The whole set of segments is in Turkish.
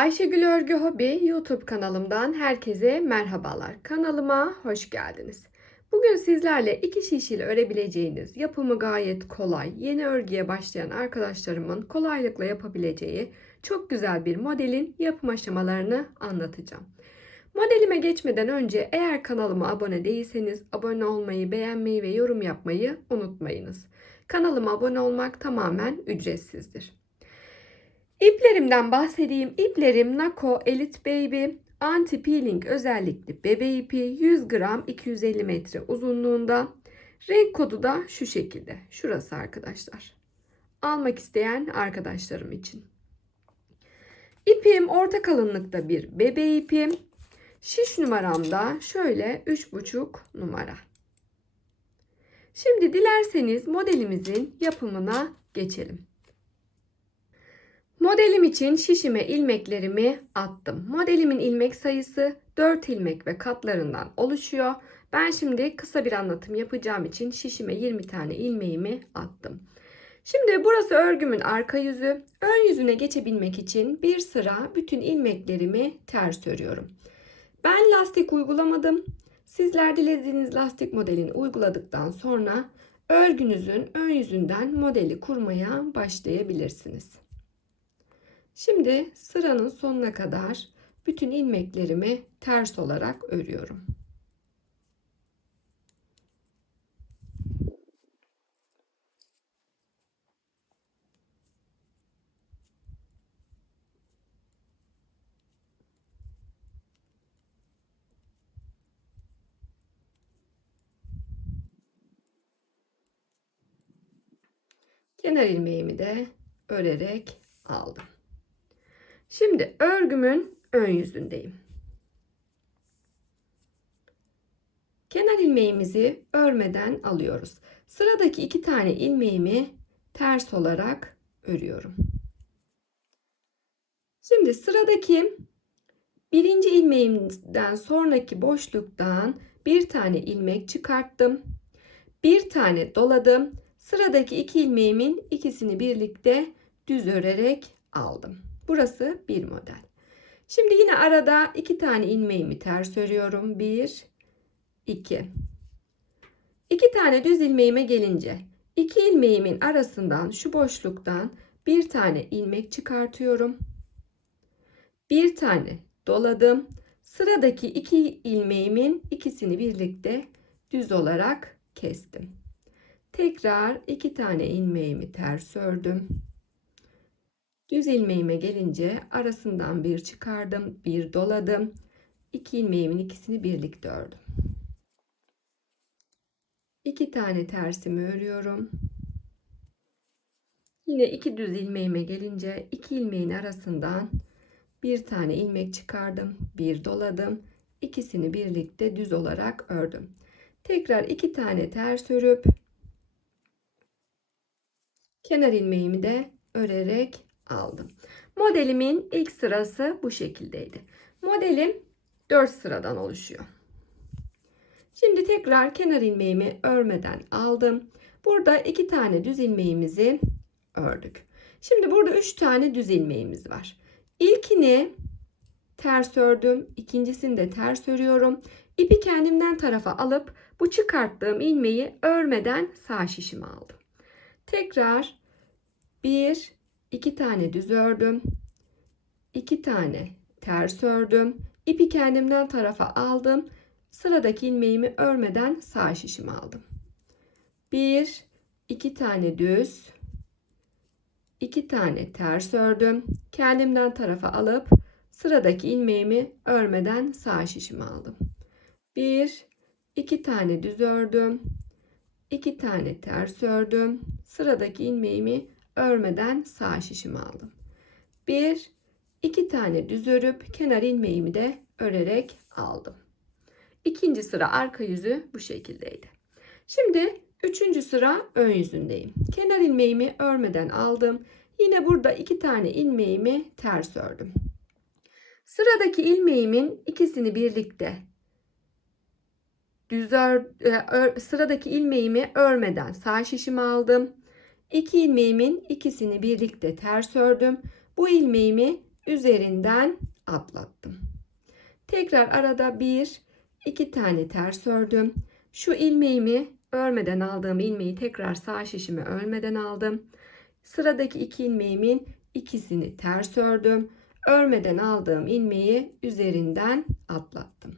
Ayşegül Örgü Hobi YouTube kanalımdan herkese merhabalar. Kanalıma hoş geldiniz. Bugün sizlerle iki şiş ile örebileceğiniz, yapımı gayet kolay, yeni örgüye başlayan arkadaşlarımın kolaylıkla yapabileceği çok güzel bir modelin yapım aşamalarını anlatacağım. Modelime geçmeden önce eğer kanalıma abone değilseniz abone olmayı, beğenmeyi ve yorum yapmayı unutmayınız. Kanalıma abone olmak tamamen ücretsizdir. İplerimden bahsedeyim. İplerim Nako Elite Baby anti peeling özellikli bebe ipi 100 gram 250 metre uzunluğunda. Renk kodu da şu şekilde. Şurası arkadaşlar. Almak isteyen arkadaşlarım için. İpim orta kalınlıkta bir bebe ipim. Şiş numaram da şöyle 3,5 numara. Şimdi dilerseniz modelimizin yapımına geçelim. Modelim için şişime ilmeklerimi attım. Modelimin ilmek sayısı 4 ilmek ve katlarından oluşuyor. Ben şimdi kısa bir anlatım yapacağım için şişime 20 tane ilmeğimi attım. Şimdi burası örgümün arka yüzü. Ön yüzüne geçebilmek için bir sıra bütün ilmeklerimi ters örüyorum. Ben lastik uygulamadım. Sizler dilediğiniz lastik modelini uyguladıktan sonra örgünüzün ön yüzünden modeli kurmaya başlayabilirsiniz. Şimdi sıranın sonuna kadar bütün ilmeklerimi ters olarak örüyorum. Kenar ilmeğimi de örerek aldım. Şimdi örgümün ön yüzündeyim. Kenar ilmeğimizi örmeden alıyoruz. Sıradaki iki tane ilmeğimi ters olarak örüyorum. Şimdi sıradaki birinci ilmeğimden sonraki boşluktan bir tane ilmek çıkarttım. Bir tane doladım. Sıradaki iki ilmeğimin ikisini birlikte düz örerek aldım. Burası bir model. Şimdi yine arada iki tane ilmeğimi ters örüyorum. Bir, iki. İki tane düz ilmeğime gelince iki ilmeğimin arasından şu boşluktan bir tane ilmek çıkartıyorum. Bir tane doladım. Sıradaki iki ilmeğimin ikisini birlikte düz olarak kestim. Tekrar iki tane ilmeğimi ters ördüm. Düz ilmeğime gelince arasından bir çıkardım, bir doladım. İki ilmeğimin ikisini birlikte ördüm. İki tane tersimi örüyorum. Yine iki düz ilmeğime gelince iki ilmeğin arasından bir tane ilmek çıkardım, bir doladım. İkisini birlikte düz olarak ördüm. Tekrar iki tane ters örüp kenar ilmeğimi de örerek aldım. Modelimin ilk sırası bu şekildeydi. Modelim 4 sıradan oluşuyor. Şimdi tekrar kenar ilmeğimi örmeden aldım. Burada iki tane düz ilmeğimizi ördük. Şimdi burada 3 tane düz ilmeğimiz var. İlkini ters ördüm. ikincisini de ters örüyorum. İpi kendimden tarafa alıp bu çıkarttığım ilmeği örmeden sağ şişime aldım. Tekrar 1 2 tane düz ördüm. 2 tane ters ördüm. İpi kendimden tarafa aldım. Sıradaki ilmeğimi örmeden sağ şişimi aldım. 1 2 tane düz 2 tane ters ördüm. Kendimden tarafa alıp sıradaki ilmeğimi örmeden sağ şişimi aldım. 1 2 tane düz ördüm. 2 tane ters ördüm. Sıradaki ilmeğimi örmeden sağ şişimi aldım. Bir, iki tane düz örüp kenar ilmeğimi de örerek aldım. İkinci sıra arka yüzü bu şekildeydi. Şimdi üçüncü sıra ön yüzündeyim. Kenar ilmeğimi örmeden aldım. Yine burada iki tane ilmeğimi ters ördüm. Sıradaki ilmeğimin ikisini birlikte düz ör, e, sıradaki ilmeğimi örmeden sağ şişimi aldım. 2 ilmeğimin ikisini birlikte ters ördüm. Bu ilmeğimi üzerinden atlattım. Tekrar arada bir, iki tane ters ördüm. Şu ilmeğimi örmeden aldığım ilmeği tekrar sağ şişime örmeden aldım. Sıradaki iki ilmeğimin ikisini ters ördüm. Örmeden aldığım ilmeği üzerinden atlattım.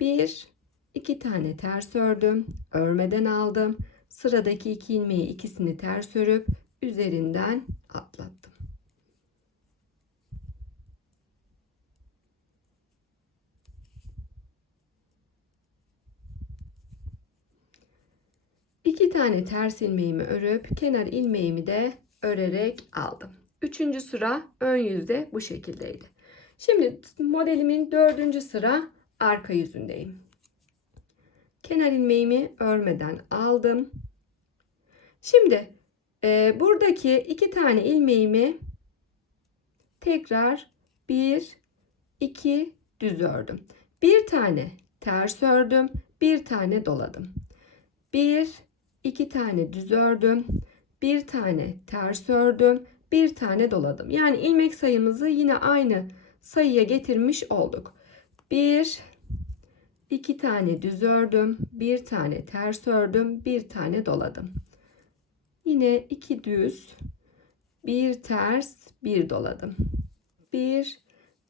Bir, iki tane ters ördüm. Örmeden aldım. Sıradaki iki ilmeği ikisini ters örüp üzerinden atlattım. İki tane ters ilmeğimi örüp kenar ilmeğimi de örerek aldım. Üçüncü sıra ön yüzde bu şekildeydi. Şimdi modelimin dördüncü sıra arka yüzündeyim. Kenar ilmeğimi örmeden aldım. Şimdi e, buradaki iki tane ilmeğimi tekrar bir, iki düz ördüm. Bir tane ters ördüm, bir tane doladım. Bir, iki tane düz ördüm, bir tane ters ördüm, bir tane doladım. Yani ilmek sayımızı yine aynı sayıya getirmiş olduk. Bir, iki tane düz ördüm, bir tane ters ördüm, bir tane doladım. Yine iki düz, bir ters, bir doladım. Bir,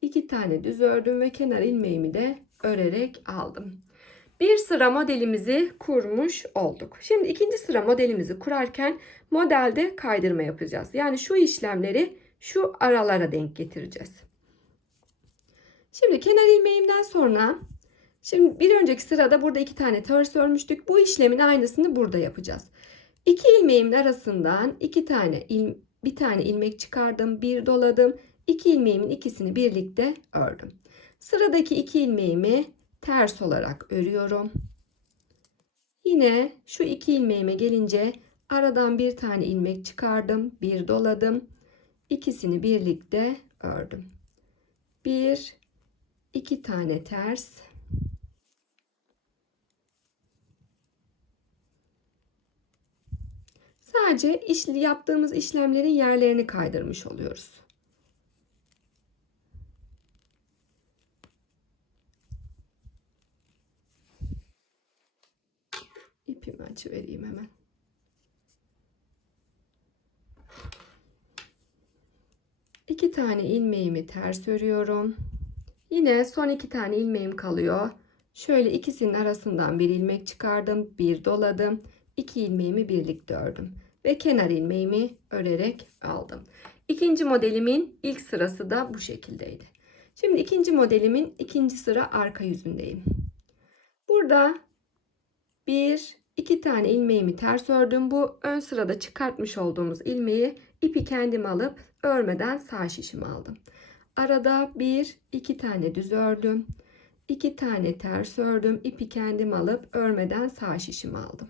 iki tane düz ördüm ve kenar ilmeğimi de örerek aldım. Bir sıra modelimizi kurmuş olduk. Şimdi ikinci sıra modelimizi kurarken modelde kaydırma yapacağız. Yani şu işlemleri şu aralara denk getireceğiz. Şimdi kenar ilmeğimden sonra şimdi bir önceki sırada burada iki tane ters örmüştük. Bu işlemin aynısını burada yapacağız. İki ilmeğimin arasından iki tane il, bir tane ilmek çıkardım, bir doladım. İki ilmeğimin ikisini birlikte ördüm. Sıradaki iki ilmeğimi ters olarak örüyorum. Yine şu iki ilmeğime gelince aradan bir tane ilmek çıkardım, bir doladım. İkisini birlikte ördüm. Bir, iki tane ters. Sadece işli yaptığımız işlemlerin yerlerini kaydırmış oluyoruz. İpimi açı vereyim hemen. İki tane ilmeğimi ters örüyorum. Yine son iki tane ilmeğim kalıyor. Şöyle ikisinin arasından bir ilmek çıkardım, bir doladım. iki ilmeğimi birlikte ördüm ve kenar ilmeğimi örerek aldım. İkinci modelimin ilk sırası da bu şekildeydi. Şimdi ikinci modelimin ikinci sıra arka yüzündeyim. Burada bir, iki tane ilmeğimi ters ördüm. Bu ön sırada çıkartmış olduğumuz ilmeği ipi kendim alıp örmeden sağ şişimi aldım. Arada bir, iki tane düz ördüm. iki tane ters ördüm. ipi kendim alıp örmeden sağ şişimi aldım.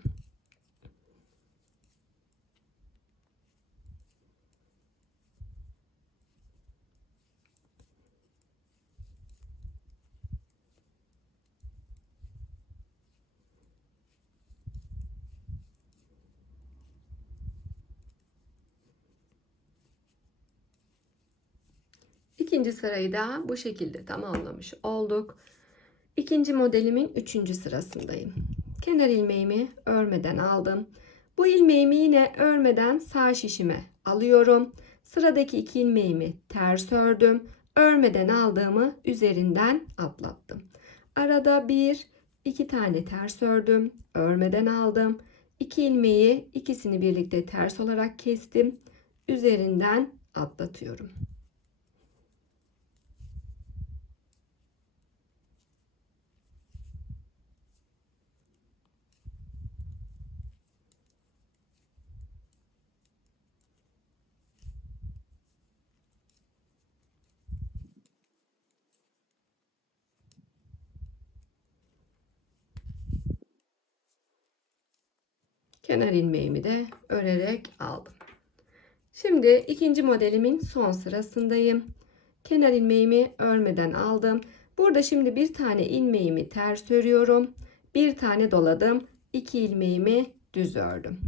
İkinci sırayı da bu şekilde tamamlamış olduk. İkinci modelimin üçüncü sırasındayım. Kenar ilmeğimi örmeden aldım. Bu ilmeğimi yine örmeden sağ şişime alıyorum. Sıradaki iki ilmeğimi ters ördüm. Örmeden aldığımı üzerinden atlattım. Arada bir, iki tane ters ördüm. Örmeden aldım. İki ilmeği ikisini birlikte ters olarak kestim. Üzerinden atlatıyorum. Kenar ilmeğimi de örerek aldım. Şimdi ikinci modelimin son sırasındayım. Kenar ilmeğimi örmeden aldım. Burada şimdi bir tane ilmeğimi ters örüyorum. Bir tane doladım. İki ilmeğimi düz ördüm.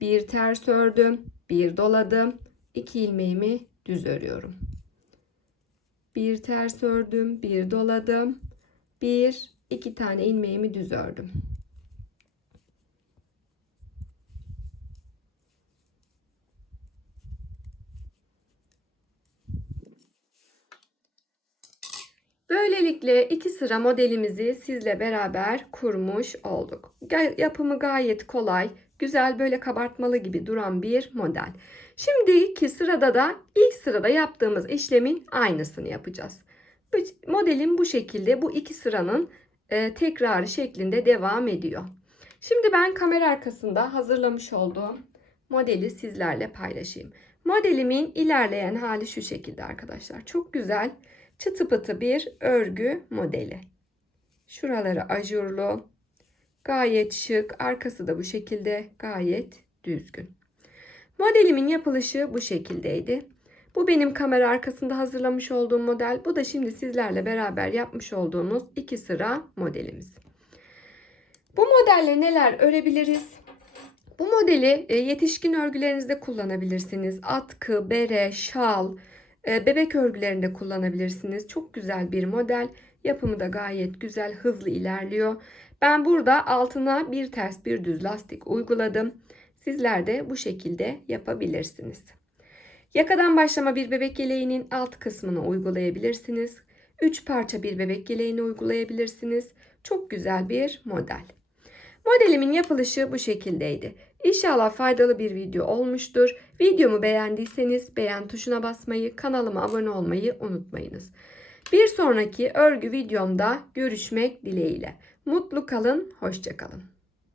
Bir ters ördüm. Bir doladım. İki ilmeğimi düz örüyorum. Bir ters ördüm, bir doladım. Bir, iki tane ilmeğimi düz ördüm. Böylelikle iki sıra modelimizi sizle beraber kurmuş olduk. Yapımı gayet kolay, güzel böyle kabartmalı gibi duran bir model. Şimdiki sırada da ilk sırada yaptığımız işlemin aynısını yapacağız. Modelim bu şekilde bu iki sıranın e, tekrarı şeklinde devam ediyor. Şimdi ben kamera arkasında hazırlamış olduğum modeli sizlerle paylaşayım. Modelimin ilerleyen hali şu şekilde arkadaşlar. Çok güzel çıtı pıtı bir örgü modeli. Şuraları ajurlu. Gayet şık. Arkası da bu şekilde gayet düzgün. Modelimin yapılışı bu şekildeydi. Bu benim kamera arkasında hazırlamış olduğum model. Bu da şimdi sizlerle beraber yapmış olduğumuz iki sıra modelimiz. Bu modelle neler örebiliriz? Bu modeli e, yetişkin örgülerinizde kullanabilirsiniz. Atkı, bere, şal, bebek örgülerinde kullanabilirsiniz. Çok güzel bir model. Yapımı da gayet güzel, hızlı ilerliyor. Ben burada altına bir ters bir düz lastik uyguladım. Sizler de bu şekilde yapabilirsiniz. Yakadan başlama bir bebek yeleğinin alt kısmını uygulayabilirsiniz. 3 parça bir bebek yeleğini uygulayabilirsiniz. Çok güzel bir model. Modelimin yapılışı bu şekildeydi. İnşallah faydalı bir video olmuştur. Videomu beğendiyseniz beğen tuşuna basmayı, kanalıma abone olmayı unutmayınız. Bir sonraki örgü videomda görüşmek dileğiyle. Mutlu kalın, hoşça kalın.